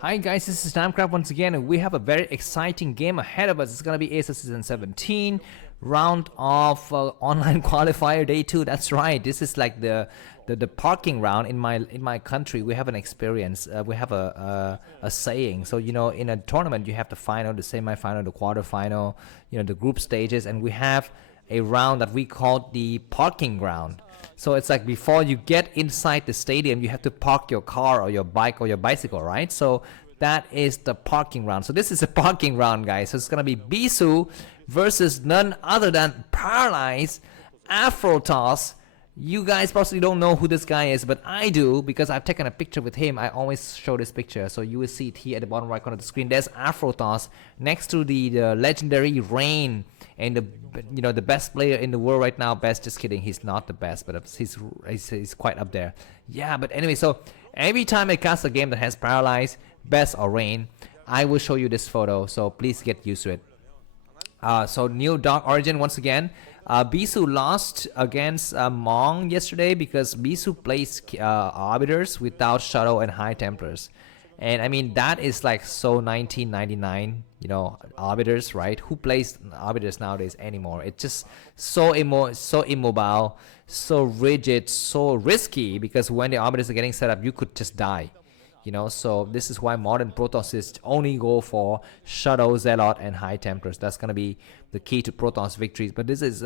Hi guys, this is Starcraft once again, and we have a very exciting game ahead of us. It's gonna be ASL Season 17 round of online qualifier day 2. That's right. This is like the parking round in my country. We have an experience. We have a saying. So in a tournament you have the final, the semi-final, the quarter-final, the group stages, and we have a round that we call the parking round. So it's like before you get inside the stadium, you have to park your car or your bike or your bicycle, right? So that is the parking round. So this is a parking round, guys. So it's gonna be Bisu versus none other than Paralyze, Afrotos. You guys possibly don't know who this guy is, but I do because I've taken a picture with him. I always show this picture, so you will see it here at the bottom right corner of the screen. There's Afrotos next to the legendary Rain, and the best player in the world right now. Best, just kidding, he's not the best, but he's quite up there. Yeah, but anyway, so every time I cast a game that has Paralyze, Best, or Rain, I will show you this photo. So please get used to it. So new Dark Origin once again. Bisu lost against Mong yesterday because Bisu plays Arbiters without Shadow and High Templars. And I mean, that is like so 1999, Arbiters, right? Who plays Arbiters nowadays anymore? It's just so immobile, so rigid, so risky, because when the Arbiters are getting set up, you could just die. So this is why modern Protosists only go for Shadow, Zealot, and High Templars. That's gonna be the key to Protoss victories. But this is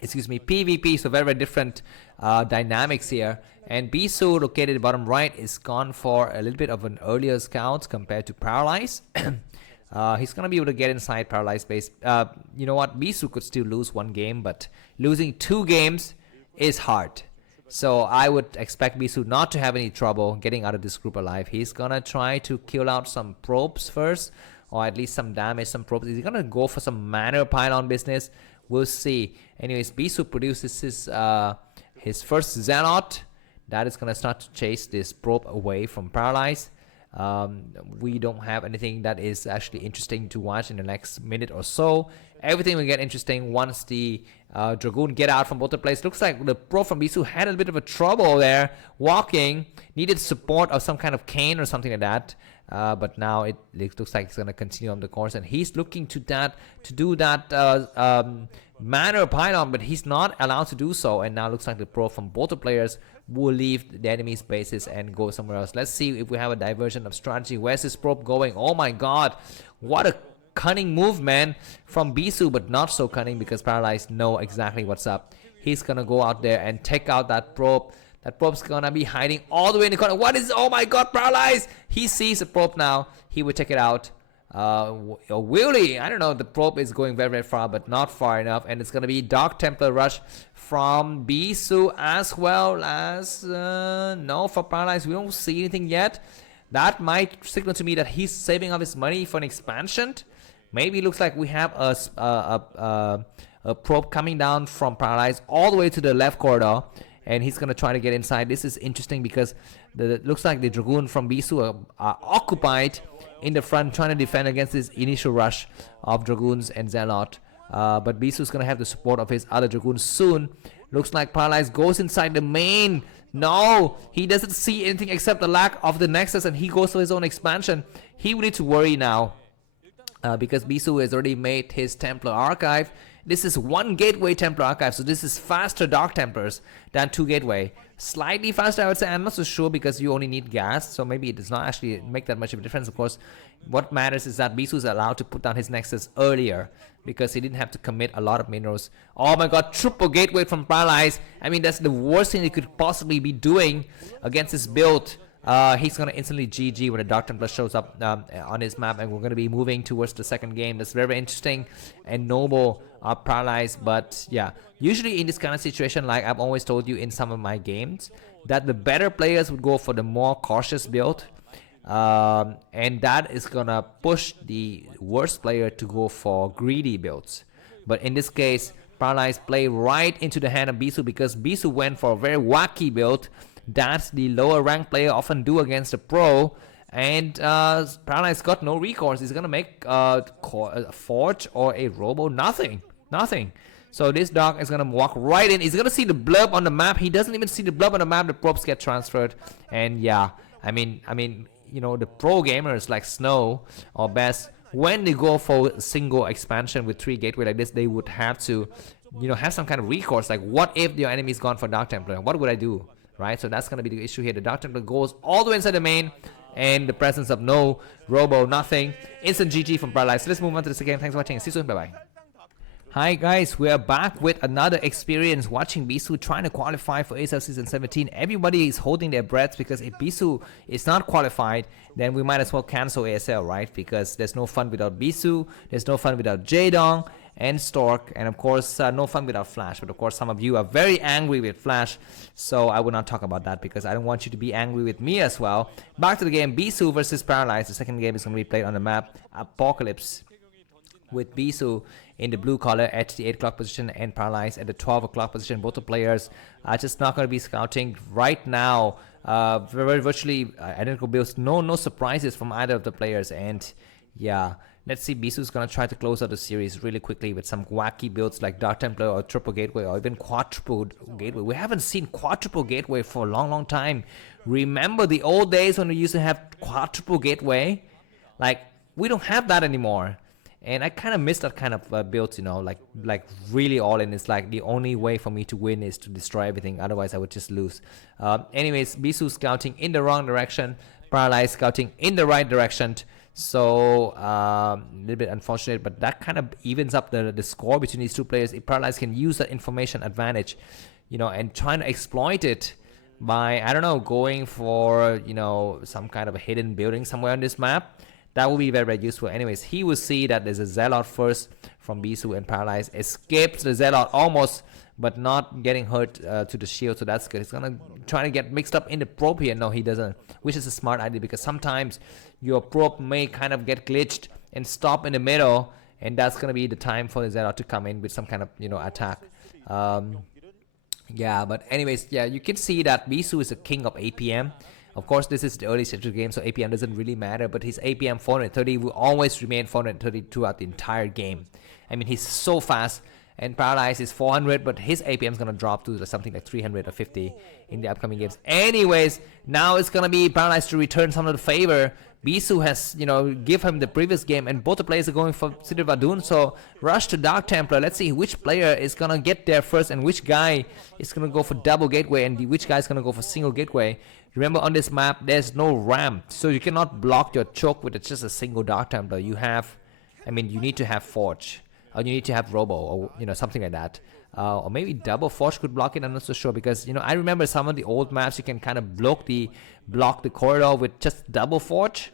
excuse me, PvP, so very, very different dynamics here. And Bisu, located at bottom right, is gone for a little bit of an earlier scout compared to Paralyze. He's gonna be able to get inside Paralyze base. You know what, Bisu could still lose one game, but losing 2 games is hard. So I would expect Bisu not to have any trouble getting out of this group alive. He's gonna try to kill out some probes first, or at least some damage, some probes. He's gonna go for some manor pylon business. We'll see. Anyways, Bisu produces his first Zealot. That is gonna start to chase this probe away from Paralyze. We don't have anything that is actually interesting to watch in the next minute or so. Everything will get interesting once the Dragoon get out from both the places. Looks like the pro from Bisu had a bit of a trouble there walking, needed support of some kind of cane or something like that, but now it looks like he's going to continue on the course, and he's looking to do that manor pylon, but he's not allowed to do so. And now looks like the pro from both the players will leave the enemy's bases and go somewhere else. Let's see if we have a diversion of strategy. Where's this probe going? Oh my god, what a cunning move, man, from Bisu, but not so cunning because Paralyze know exactly what's up. He's gonna go out there and take out that probe. That probe's gonna be hiding all the way in the corner. What is, oh my god, Paralyze! He sees the probe now. He will take it out. Will he? I don't know. The probe is going very, very far, but not far enough. And it's gonna be Dark Templar rush from Bisu, as well as no, for Paralyze we don't see anything yet. That might signal to me that he's saving up his money for an expansion. Maybe it looks like we have a probe coming down from Paralyze all the way to the left corridor, and he's gonna try to get inside. This is interesting because it looks like the Dragoon from Bisu are occupied in the front, trying to defend against this initial rush of Dragoons and Zealot. But Bisu is gonna have the support of his other Dragoons soon. Looks like Paralyze goes inside the main. No, he doesn't see anything except the lack of the Nexus, and he goes for his own expansion. He will need to worry now. Because Bisu has already made his Templar Archive. This is 1 Gateway Templar Archive, so this is faster Dark Templars than 2 Gateway. Slightly faster, I would say. I'm not so sure because you only need gas, so maybe it does not actually make that much of a difference. Of course, what matters is that Bisu is allowed to put down his Nexus earlier because he didn't have to commit a lot of minerals. Oh my god, triple Gateway from Paralyze. I mean, that's the worst thing he could possibly be doing against his build. He's gonna instantly GG when the Dark Templar shows up on his map, and we're gonna be moving towards the second game. That's very, very interesting and noble, Paralyze. But yeah, usually in this kind of situation, like I've always told you in some of my games, that the better players would go for the more cautious build, and that is gonna push the worst player to go for greedy builds. But in this case, Paralyze play right into the hand of Bisu because Bisu went for a very wacky build that the lower ranked player often do against a pro, and Paralyze got no recourse. He's gonna make a forge or a robo, nothing. So this dog is gonna walk right in. He's gonna see the blurb on the map. He doesn't even see the blurb on the map. The probes get transferred, and yeah, You know, the pro gamers like Snow or Best, when they go for a single expansion with 3 gateway like this, they would have to, you know, have some kind of recourse. Like, what if your enemy's gone for Dark Templar? What would I do? Right? So that's gonna be the issue here. The Dark Templar goes all the way inside the main, and the presence of no Robo, nothing. Instant GG from Paralyze. So let's move on to this again. Thanks for watching. See you soon. Bye bye. Hi guys, we are back with another experience watching Bisu trying to qualify for ASL Season 17. Everybody is holding their breaths because if Bisu is not qualified, then we might as well cancel ASL, right? Because there's no fun without Bisu, there's no fun without Jaedong and Stork, and of course no fun without Flash. But of course some of you are very angry with Flash, so I will not talk about that because I don't want you to be angry with me as well. Back to the game, Bisu versus Paralyze. The second game is going to be played on the map Apocalypse, with Bisu in the blue color at the 8 o'clock position and Paralyze at the 12 o'clock position. Both the players are just not going to be scouting right now. Virtually identical builds. No surprises from either of the players. And yeah, let's see. Bisu's going to try to close out the series really quickly with some wacky builds like Dark Templar or Triple Gateway or even Quadruple Gateway. We haven't seen Quadruple Gateway for a long time. Remember the old days when we used to have Quadruple Gateway? Like, we don't have that anymore. And I kind of miss that kind of builds, you know, like really all in. It's like the only way for me to win is to destroy everything. Otherwise, I would just lose. Anyways, Bisu scouting in the wrong direction. Paralyze scouting in the right direction. So a little bit unfortunate, but that kind of evens up the score between these two players. If Paralyze can use that information advantage, you know, and trying to exploit it by, I don't know, going for, you know, some kind of a hidden building somewhere on this map, that will be very, very useful. Anyways, he will see that there's a Zelle first from Bisu, and Paralyze escapes the Zelle almost, but not getting hurt to the shield, so that's good. He's gonna try to get mixed up in the probe here. No, he doesn't, which is a smart idea because sometimes your probe may kind of get glitched and stop in the middle, and that's gonna be the time for the Zelle to come in with some kind of, you know, attack. Yeah, but anyways, yeah, you can see that Bisu is a king of APM. Of course, this is the early stage of the game, so APM doesn't really matter, but his APM 430 will always remain 430 throughout the entire game. I mean, he's so fast, and Paralyze is 400, but his APM is going to drop to something like 300 or 50 in the upcoming games. Anyways, now it's going to be Paralyze to return some of the favor. Bisu has, you know, give him the previous game, and both the players are going for City of Adun, so rush to Dark Templar. Let's see which player is going to get there first, and which guy is going to go for double gateway, and which guy is going to go for single gateway. Remember, on this map, there's no ramp, so you cannot block your choke with just a single Dark Templar. You have, I mean, you need to have Forge, or you need to have Robo, or, you know, something like that. Or maybe double Forge could block it, I'm not so sure, because, you know, I remember some of the old maps, you can kind of block the corridor with just double Forge.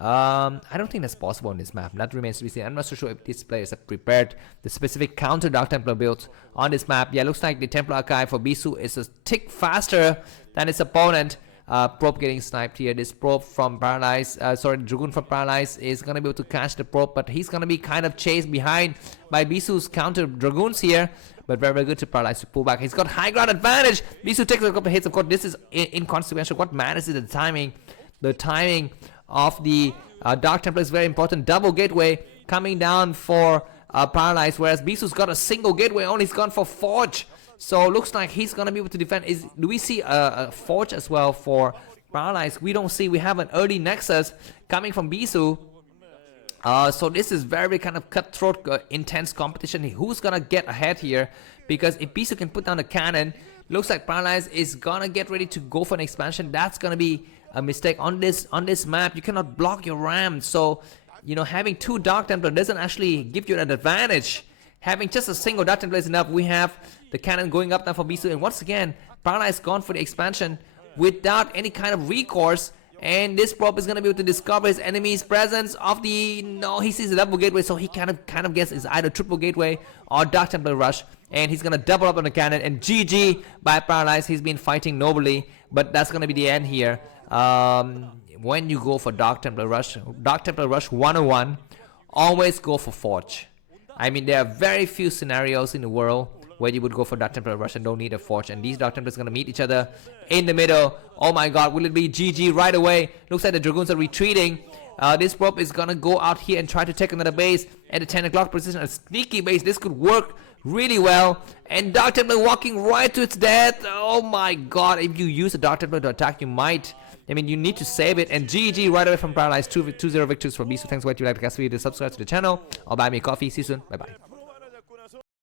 I don't think that's possible on this map. That remains to be seen. I'm not so sure if these players have prepared the specific counter Dark Templar builds on this map. Yeah, looks like the Templar Archive for Bisu is a tick faster than its opponent. Probe getting sniped here. This probe from Paralyze, Dragoon from Paralyze is going to be able to catch the probe, but he's going to be kind of chased behind by Bisu's counter Dragoons here. But very, very good to Paralyze to pull back. He's got high ground advantage. Bisu takes a couple of hits. Of course, this is inconsequential. What matters is the timing. The timing of the Dark Templar is very important. Double gateway coming down for Paralyze, whereas Bisu's got a single gateway only. He's gone for Forge. So looks like he's gonna be able to defend. Do we see a Forge as well for Paralyze? We don't see. We have an early Nexus coming from Bisu. So this is very kind of cutthroat, intense competition. Who's gonna get ahead here? Because if Bisu can put down the cannon, looks like Paralyze is gonna get ready to go for an expansion. That's gonna be a mistake on this map. You cannot block your ram. So, you know, having two Dark Templar doesn't actually give you an advantage. Having just a single Dark Templar is enough. We have the cannon going up now for Bisu, and once again, Paralyze gone for the expansion without any kind of recourse. And this probe is gonna be able to discover his enemy's presence of the. No, he sees the double gateway, so he kind of guesses it's either triple gateway or Dark Templar rush, and he's gonna double up on the cannon. And GG by Paralyze. He's been fighting nobly, but that's gonna be the end here. When you go for Dark Templar rush 101, always go for Forge. I mean, there are very few scenarios in the world where you would go for Dark Templar rush and don't need a Forge, and these Dark Templars are gonna meet each other in the middle. Oh my god, will it be GG right away? Looks like the Dragoons are retreating. This probe is gonna go out here and try to take another base at the 10 o'clock position. A sneaky base. This could work really well. And Dark Templar walking right to its death. Oh my god, if you use a Dark Templar to attack, you might I mean, you need to save it. And GG right away from Paralyze, 2-0 victories for Bisu. Thanks for watching. If you like the video, subscribe to the channel or buy me a coffee. See you soon. Bye bye.